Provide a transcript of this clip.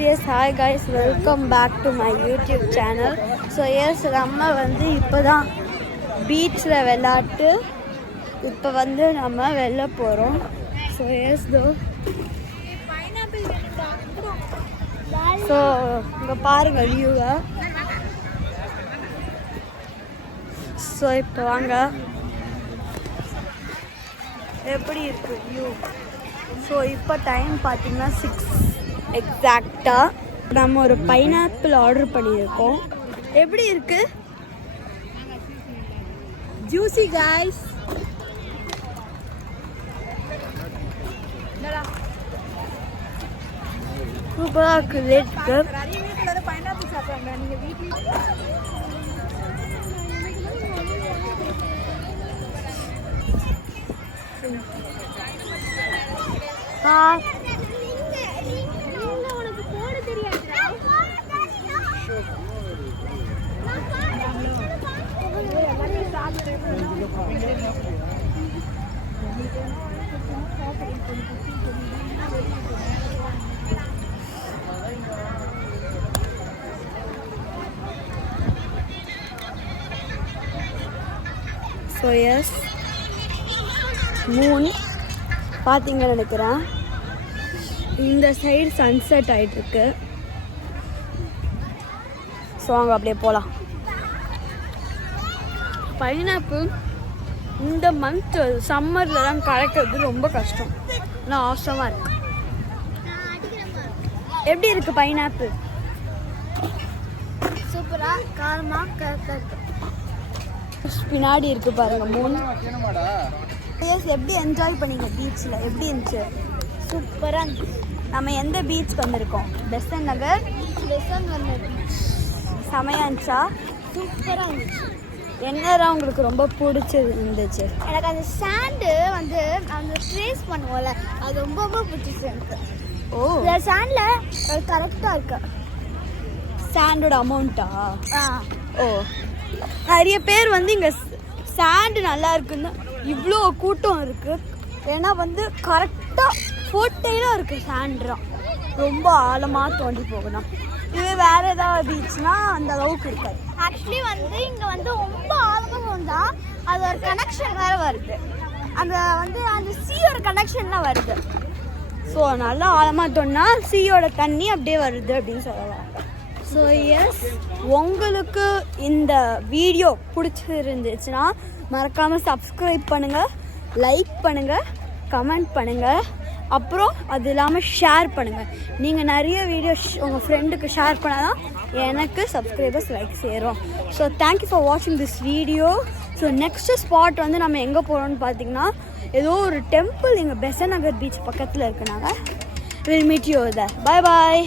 Yes, hi guys, welcome back to my YouTube channel. So yes, நம்ம வந்து இப்போதான் பீச்சில் விளையாட்டு இப்போ வந்து நம்ம வெளில போகிறோம். ஸோ எஸ் தோ ஸோ இங்கே பாருங்கள் வியூவை. ஸோ இப்போ வாங்க எப்படி இருக்குது வியூ. ஸோ இப்போ டைம் பார்த்தீங்கன்னா 6 எக்ஸாக்டாக. நம்ம ஒரு பைனாப்பிள் ஆர்டர் பண்ணியிருக்கோம். எப்படி இருக்கு? Juicy guys. சூப்பராக இருக்குது. லேட்டு பைனாப்பிள் சாப்பிட்றாங்க. நீங்கள் வீட்லேயும் ஸோ எஸ் மூன் பார்த்தீங்கன்னு நினைக்கிறேன். இந்த சைடு சன்செட் ஆகிட்டுருக்கு. ஸோ அங்கே அப்படியே போகலாம். பைனாப்பிள் இந்த மந்த்து சம்மர்லலாம் கிடைக்கிறது ரொம்ப கஷ்டம். ஆனால் ஆசமாக இருக்கு. எப்படி இருக்குது பைனாப்பிள்? சூப்பராக காரமாக கரெக்டாக பின்னாடி இருக்குது பாருங்கள் மூணு. எஸ், எப்படி என்ஜாய் பண்ணீங்க பீச்சில்? எப்படி இருந்துச்சு? சூப்பராக இருந்துச்சு. நம்ம எந்த பீச்சுக்கு வந்திருக்கோம்? பெசன்ட் நகர். செமையாக இருந்துச்சா? சூப்பராக இருந்துச்சு. என்னதான் உங்களுக்கு ரொம்ப பிடிச்சது இருந்துச்சு? எனக்கு அந்த சாண்டு வந்து அந்த ட்ரேஸ் பண்ணுவோம்ல, அது ரொம்ப ரொம்ப பிடிச்சிச்சு எனக்கு. ஓ, இந்த சாண்டில் கரெக்டாக இருக்கு. சாண்டோட அமௌண்ட்டா? ஓ, நிறைய பேர் வந்து இங்கே சாண்டு நல்லா இருக்குன்னு இவ்வளோ கூட்டம் இருக்குது. ஏன்னா வந்து கரெக்டாக ஃபோட்டையில இருக்குது சாண்டுலாம். ரொம்ப ஆழமாக தோண்டி போகணும். இதுவே வேறு ஏதாவது பீச்னா அந்த அளவுக்கு இருக்காது. ஆக்சுவலி வந்து இங்கே வந்து ரொம்ப ஆழமாக வந்தால் அது ஒரு கனெக்ஷன் வேறு வருது. அந்த வந்து அந்த சீயோட கனெக்ஷன்லாம் வருது. ஸோ நல்லா ஆழமாக தோணுனா சீயோட தண்ணி அப்படியே வருது அப்படின்னு சொல்லலாம். ஸோ எஸ், உங்களுக்கு இந்த வீடியோ பிடிச்சிருந்துச்சுன்னா மறக்காமல் சப்ஸ்கிரைப் பண்ணுங்கள், லைக் பண்ணுங்கள், கமெண்ட் பண்ணுங்கள். அப்புறம் அது இல்லாமல் ஷேர் பண்ணுங்கள். நீங்கள் நிறைய வீடியோ உங்கள் ஃப்ரெண்டுக்கு ஷேர் பண்ணால் தான் எனக்கு சப்ஸ்கிரைபர்ஸ் லைக் சேரும். ஸோ தேங்க்யூ ஃபார் வாட்சிங் this video. So next spot வந்து நம்ம எங்கே போகிறோம்னு பார்த்தீங்கன்னா, ஏதோ ஒரு டெம்பிள் எங்கள் பெசன்ட் நகர் பீச் பக்கத்தில் இருக்குனாங்க. Will meet you there. Bye bye.